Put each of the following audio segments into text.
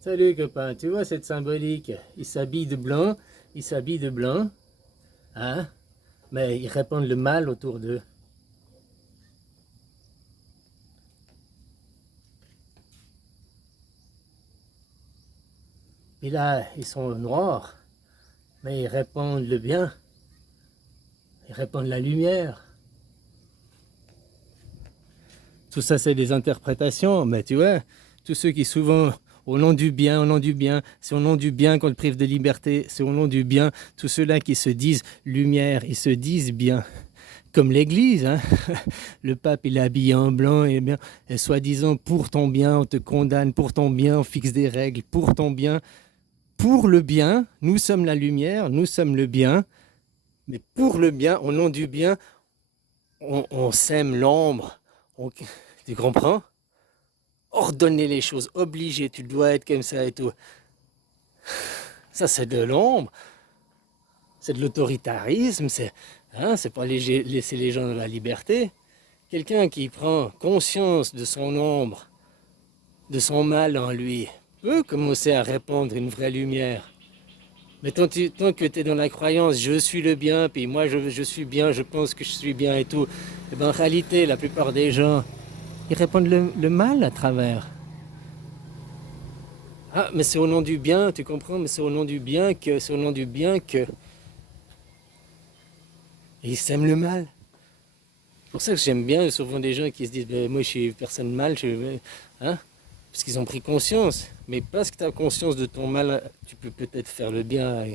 Salut copain, tu vois cette symbolique? Ils s'habillent de blanc, hein? Mais ils répandent le mal autour d'eux. Et là, ils sont noirs, mais ils répandent le bien, ils répandent la lumière. Tout ça, c'est des interprétations, mais tu vois, tous ceux qui souvent, au nom du bien, c'est au nom du bien qu'on te prive de liberté, c'est au nom du bien, tous ceux-là qui se disent lumière, ils se disent bien. Comme l'Église, hein. Le pape il est habillé en blanc et bien, et soi-disant pour ton bien, on te condamne, pour ton bien, on fixe des règles, pour ton bien, pour le bien, nous sommes la lumière, nous sommes le bien, mais pour le bien, au nom du bien, on sème l'ombre. Tu comprends? Ordonner les choses, obliger, tu dois être comme ça et tout. Ça, c'est de l'ombre, c'est de l'autoritarisme, c'est pas laisser les gens dans la liberté. Quelqu'un qui prend conscience de son ombre, de son mal en lui, peut commencer à répandre une vraie lumière. Mais tant que tu es dans la croyance, je suis le bien, puis moi je suis bien, je pense que je suis bien et tout, et ben en réalité, la plupart des gens, ils répandent le mal à travers. Ah, mais c'est au nom du bien, tu comprends? Mais c'est au nom du bien que, c'est au nom du bien que. Et ils sèment le mal. C'est pour ça que j'aime bien souvent des gens qui se disent, ben, moi je suis personne mal, hein? Parce qu'ils ont pris conscience. Mais parce que tu as conscience de ton mal, tu peux peut-être faire le bien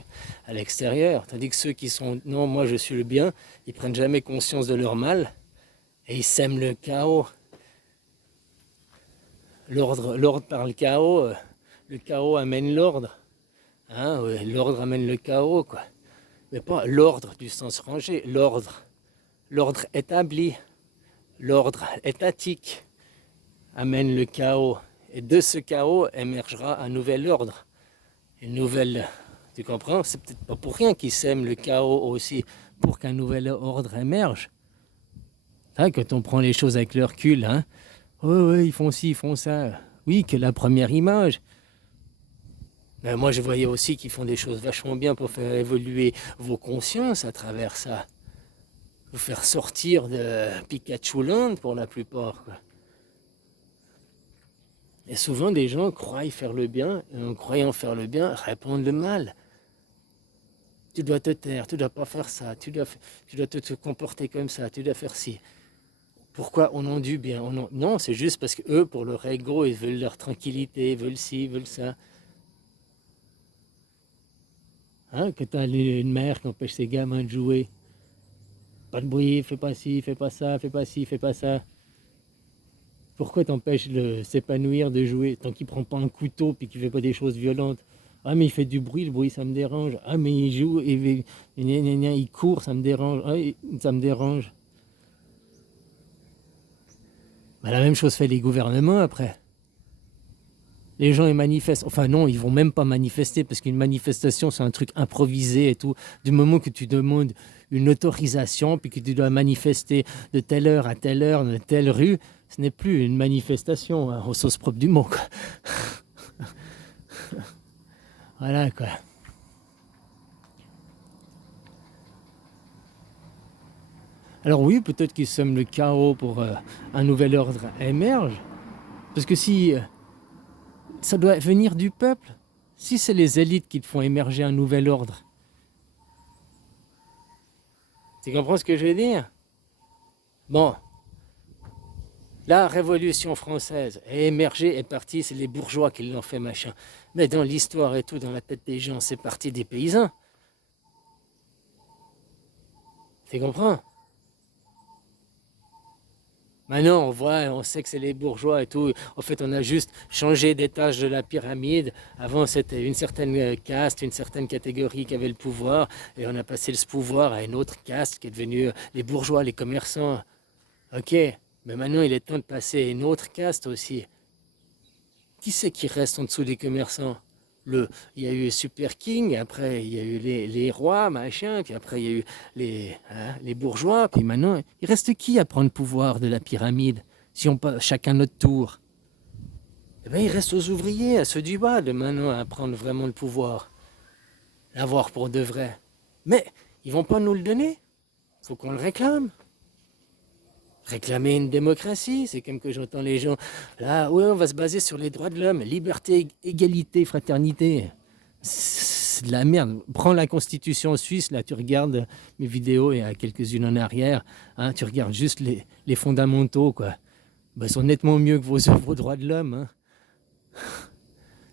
à l'extérieur. Tandis que ceux qui sont, non, moi je suis le bien, ils prennent jamais conscience de leur mal et ils sèment le chaos. L'ordre par le chaos amène l'ordre. Hein, ouais, l'ordre amène le chaos, quoi. Mais pas l'ordre du sens rangé, l'ordre établi, l'ordre étatique amène le chaos. Et de ce chaos émergera un nouvel ordre. Une nouvelle. Tu comprends? C'est peut-être pas pour rien qu'ils sèment le chaos aussi, pour qu'un nouvel ordre émerge. Hein, quand on prend les choses avec le recul, hein? Oh, ouais, ils font ci, ils font ça. Oui, que la première image. Mais moi, je voyais aussi qu'ils font des choses vachement bien pour faire évoluer vos consciences à travers ça. Vous faire sortir de Pikachu Land pour la plupart, quoi. Et souvent, des gens croient faire le bien, et en croyant faire le bien, répondent le mal. Tu dois te taire, tu dois pas faire ça, tu dois te comporter comme ça, tu dois faire ci. Pourquoi au nom du bien? Non, c'est juste parce que eux, pour leur ego, ils veulent leur tranquillité, ils veulent ci, ils veulent ça. Hein, que tu as une mère qui empêche ses gamins de jouer. Pas de bruit, fais pas ci, fais pas ça, fais pas ci, fais pas ça. Pourquoi t'empêches de s'épanouir, de jouer, tant qu'il prend pas un couteau puis qu'il fait pas des choses violentes? Ah mais il fait du bruit, le bruit ça me dérange. Ah mais il joue, il court, ça me dérange. Ah, ça me dérange. Bah, la même chose fait les gouvernements après. Les gens ils manifestent, enfin non, ils vont même pas manifester parce qu'une manifestation c'est un truc improvisé et tout. Du moment que tu demandes une autorisation puis que tu dois manifester de telle heure à telle heure, de telle rue, ce n'est plus une manifestation, hein, au sens propre du mot, quoi. Voilà quoi. Alors oui, peut-être qu'ils sèment le chaos pour un nouvel ordre émerge. Parce que si ça doit venir du peuple, si c'est les élites qui te font émerger un nouvel ordre, tu comprends ce que je veux dire? Bon, la Révolution française est émergée, est partie, c'est les bourgeois qui l'ont fait, machin. Mais dans l'histoire et tout, dans la tête des gens, c'est parti des paysans. Tu comprends? Maintenant, on voit, on sait que c'est les bourgeois et tout. En fait, on a juste changé d'étage de la pyramide. Avant, c'était une certaine caste, une certaine catégorie qui avait le pouvoir. Et on a passé ce pouvoir à une autre caste qui est devenue les bourgeois, les commerçants. Ok, mais maintenant, il est temps de passer à une autre caste aussi. Qui c'est qui reste en dessous des commerçants? Il y a eu Super King, après il y a eu les rois, machin, puis après il y a eu les bourgeois, puis maintenant, il reste qui à prendre le pouvoir de la pyramide si on passe chacun notre tour? eh ben, il reste aux ouvriers, à ceux du bas, de maintenant à prendre vraiment le pouvoir, l'avoir pour de vrai. Mais ils vont pas nous le donner, faut qu'on le réclame. Réclamer une démocratie, c'est comme que j'entends les gens, là, ouais, on va se baser sur les droits de l'homme, liberté, égalité, fraternité. C'est de la merde. Prends la constitution suisse, là, tu regardes mes vidéos, il y a quelques-unes en arrière, hein, tu regardes juste les fondamentaux, quoi. Ben, ils sont nettement mieux que vos droits de l'homme. Hein.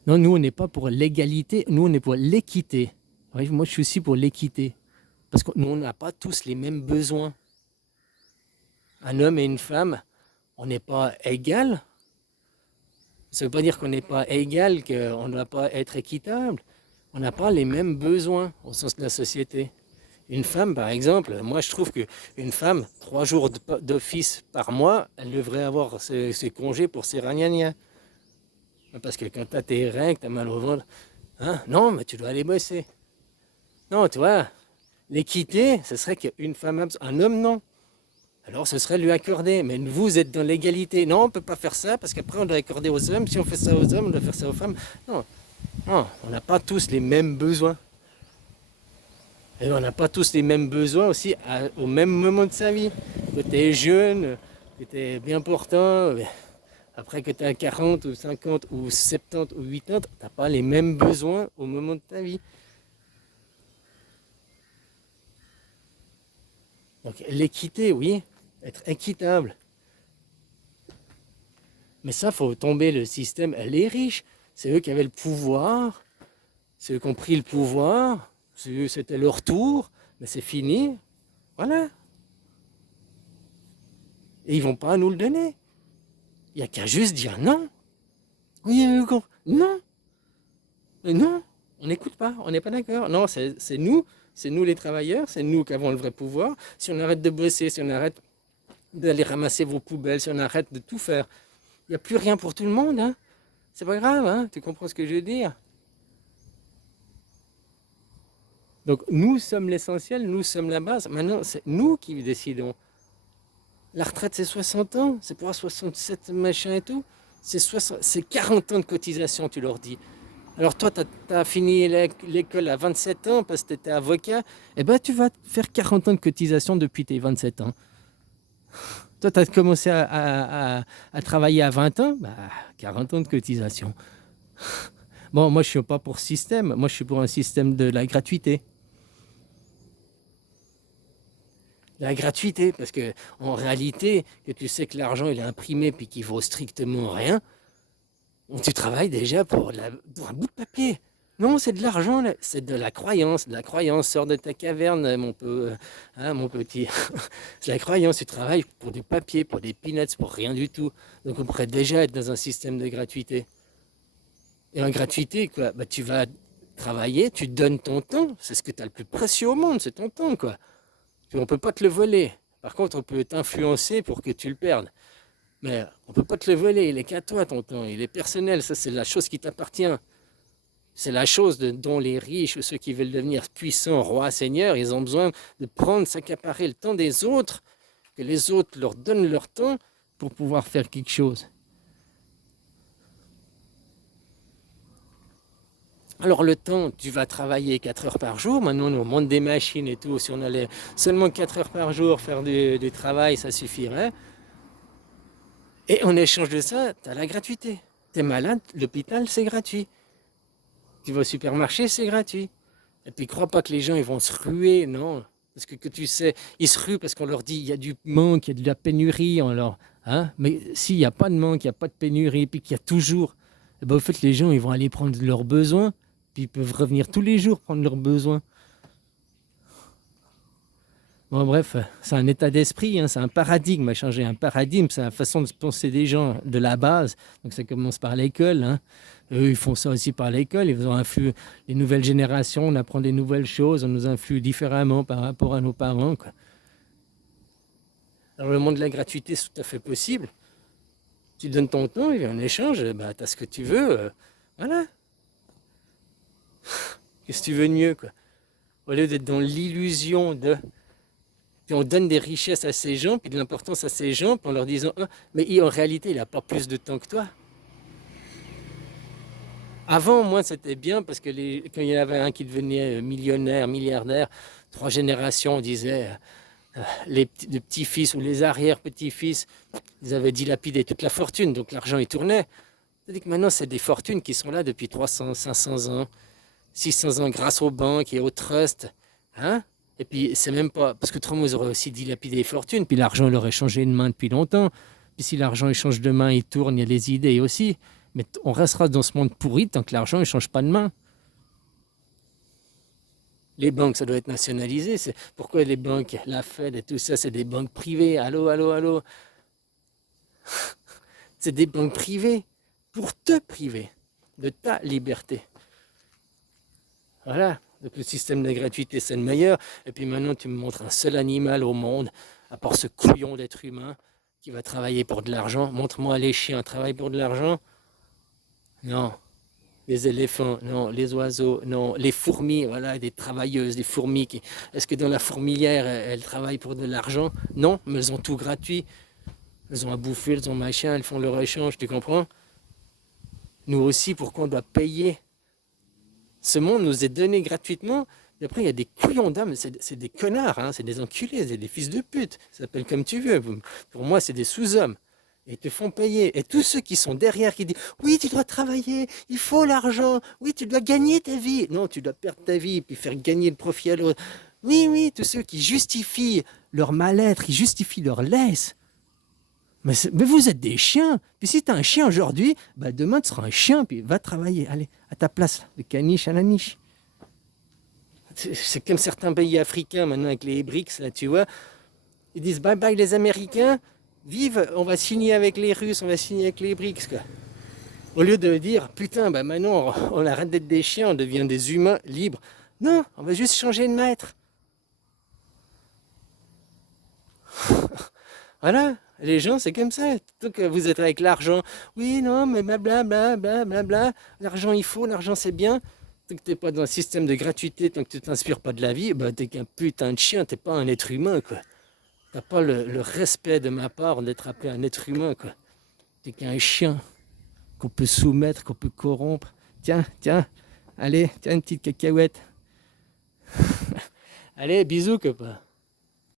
Non, nous, on n'est pas pour l'égalité, nous, on est pour l'équité. Ouais, moi, je suis aussi pour l'équité. Parce que nous, on n'a pas tous les mêmes besoins. Un homme et une femme, on n'est pas égal. Ça ne veut pas dire qu'on n'est pas égal, qu'on ne doit pas être équitable. On n'a pas les mêmes besoins au sens de la société. Une femme, par exemple, moi je trouve qu'une femme, 3 jours d'office par mois, elle devrait avoir ses congés pour ses ragnagnas. Parce que quand tu as tes règles, tu as mal au ventre, hein, non, mais tu dois aller bosser. Non, tu vois, l'équité, ce serait qu'une femme, un homme, non. Alors ce serait lui accorder, mais vous êtes dans l'égalité. Non, on ne peut pas faire ça, parce qu'après on doit accorder aux hommes. Si on fait ça aux hommes, on doit faire ça aux femmes. Non, non, on n'a pas tous les mêmes besoins. Et on n'a pas tous les mêmes besoins aussi au même moment de sa vie. Quand tu es jeune, que tu es bien portant, après que tu as 40 ou 50 ou 70 ou 80, tu n'as pas les mêmes besoins au moment de ta vie. Donc l'équité, oui, être équitable. Mais ça, il faut tomber le système. Les riches, c'est eux qui avaient le pouvoir, c'est eux qui ont pris le pouvoir, c'était leur tour, mais c'est fini, voilà. Et ils vont pas nous le donner. Il n'y a qu'à juste dire non. Oui, non, mais non, on n'écoute pas, on n'est pas d'accord. Non, c'est nous les travailleurs, c'est nous qui avons le vrai pouvoir. Si on arrête de bosser, si on arrête d'aller ramasser vos poubelles, si on arrête de tout faire, il n'y a plus rien pour tout le monde. Hein. C'est pas grave, hein, tu comprends ce que je veux dire. Donc nous sommes l'essentiel, nous sommes la base. Maintenant, c'est nous qui décidons. La retraite, c'est 60 ans, c'est pas 67 machin et tout. C'est 40 ans de cotisation, tu leur dis. Alors toi, tu as fini l'école à 27 ans parce que tu étais avocat. Eh ben, tu vas faire 40 ans de cotisation depuis tes 27 ans. Toi, tu as commencé à travailler à 20 ans, bah, 40 ans de cotisation. Bon, moi, je ne suis pas pour ce système. Moi, je suis pour un système de la gratuité. La gratuité, parce que en réalité, que tu sais que l'argent il est imprimé puis qu'il vaut strictement rien, tu travailles déjà pour un bout de papier. Non, c'est de l'argent, c'est de la croyance. De la croyance, sors de ta caverne, mon petit. C'est la croyance, tu travailles pour du papier, pour des peanuts, pour rien du tout. Donc on pourrait déjà être dans un système de gratuité. Et en gratuité, quoi, bah, tu vas travailler, tu donnes ton temps. C'est ce que tu as le plus précieux au monde, c'est ton temps, quoi. On ne peut pas te le voler. Par contre, on peut t'influencer pour que tu le perdes. Mais on ne peut pas te le voler, il est qu'à toi ton temps, il est personnel, ça c'est la chose qui t'appartient. C'est la chose dont les riches ou ceux qui veulent devenir puissants, rois, seigneurs, ils ont besoin de prendre, s'accaparer le temps des autres, que les autres leur donnent leur temps pour pouvoir faire quelque chose. Alors le temps, tu vas travailler 4 heures par jour, maintenant on monte des machines et tout, si on allait seulement 4 heures par jour faire du travail, ça suffirait. Et en échange de ça, tu as la gratuité. Tu es malade, l'hôpital c'est gratuit. Tu vas au supermarché, c'est gratuit. Et puis crois pas que les gens ils vont se ruer, non. Parce que tu sais, ils se ruent parce qu'on leur dit il y a du manque, il y a de la pénurie. Hein. Mais s'il n'y a pas de manque, il n'y a pas de pénurie, puis qu'il y a toujours, eh ben, au fait les gens ils vont aller prendre leurs besoins, puis ils peuvent revenir tous les jours prendre leurs besoins. Bon, bref, c'est un état d'esprit, hein, c'est un paradigme à changer. Un paradigme, c'est la façon de penser des gens de la base. Donc ça commence par l'école. Hein. Eux, ils font ça aussi par l'école. Ils ont influé les nouvelles générations, on apprend des nouvelles choses, on nous influe différemment par rapport à nos parents. Quoi. Alors le monde de la gratuité, c'est tout à fait possible. Tu donnes ton temps et en échange, bah, tu as ce que tu veux. Voilà. Qu'est-ce que tu veux de mieux, quoi. Au lieu d'être dans l'illusion de... Puis on donne des richesses à ces gens, puis de l'importance à ces gens, puis en leur disant mais en réalité, il n'a pas plus de temps que toi. Avant, moi, c'était bien parce que quand il y en avait un qui devenait millionnaire, milliardaire, 3 générations, on disait, les petits-fils ou les arrière-petits-fils, ils avaient dilapidé toute la fortune, donc l'argent il tournait. C'est-à-dire que maintenant, c'est des fortunes qui sont là depuis 300, 500 ans, 600 ans grâce aux banques et aux trusts. Hein? Et puis, c'est même pas. Parce que autrement, ils auraient aussi dilapidé les fortunes, puis l'argent il aurait changé de main depuis longtemps. Puis si l'argent il change de main, il tourne, il y a les idées aussi. Mais on restera dans ce monde pourri tant que l'argent ne change pas de main. Les banques, ça doit être nationalisé. Pourquoi les banques, la Fed et tout ça, c'est des banques privées? Allô, allô, allô. C'est des banques privées pour te priver de ta liberté. Voilà. Donc le système de gratuité, c'est le meilleur. Et puis maintenant, tu me montres un seul animal au monde, à part ce couillon d'être humain qui va travailler pour de l'argent. Montre-moi les chiens travaillent pour de l'argent. Non. Les éléphants, non. Les oiseaux, non. Les fourmis, voilà, des travailleuses, des fourmis. Est-ce que dans la fourmilière, elles travaillent pour de l'argent? Non, mais elles ont tout gratuit. Elles ont à bouffer, elles ont machin, elles font leur échange, tu comprends? Nous aussi, pourquoi on doit payer? Ce monde nous est donné gratuitement. Et après, il y a des couillons d'âme, c'est des connards, hein, c'est des enculés, c'est des fils de pute. Ça s'appelle comme tu veux. Pour moi, c'est des sous-hommes. Et ils te font payer. Et tous ceux qui sont derrière, qui disent oui, tu dois travailler, il faut l'argent, oui, tu dois gagner ta vie. Non, tu dois perdre ta vie, puis faire gagner le profit à l'autre. Oui, oui, tous ceux qui justifient leur mal-être, qui justifient leur laisse. Mais vous êtes des chiens. Puis si tu as un chien aujourd'hui, bah demain tu seras un chien, puis va travailler. Allez, à ta place, de caniche à la niche. C'est comme certains pays africains maintenant avec les BRICS, là, tu vois. Ils disent bye bye les Américains, vive, on va signer avec les Russes, on va signer avec les BRICS, quoi. Au lieu de dire putain, bah maintenant on arrête d'être des chiens, on devient des humains libres. Non, on va juste changer de maître. Voilà, les gens, c'est comme ça. Donc vous êtes avec l'argent. Oui, non, mais blablabla, blablabla. L'argent, il faut, l'argent, c'est bien. Tant que t'es pas dans un système de gratuité, tant que tu t'inspires pas de la vie, bah t'es qu'un putain de chien, t'es pas un être humain, quoi. T'as pas le respect de ma part d'être appelé un être humain, quoi. T'es qu'un chien qu'on peut soumettre, qu'on peut corrompre. Tiens, tiens, allez, tiens une petite cacahuète. Allez, bisous, copain.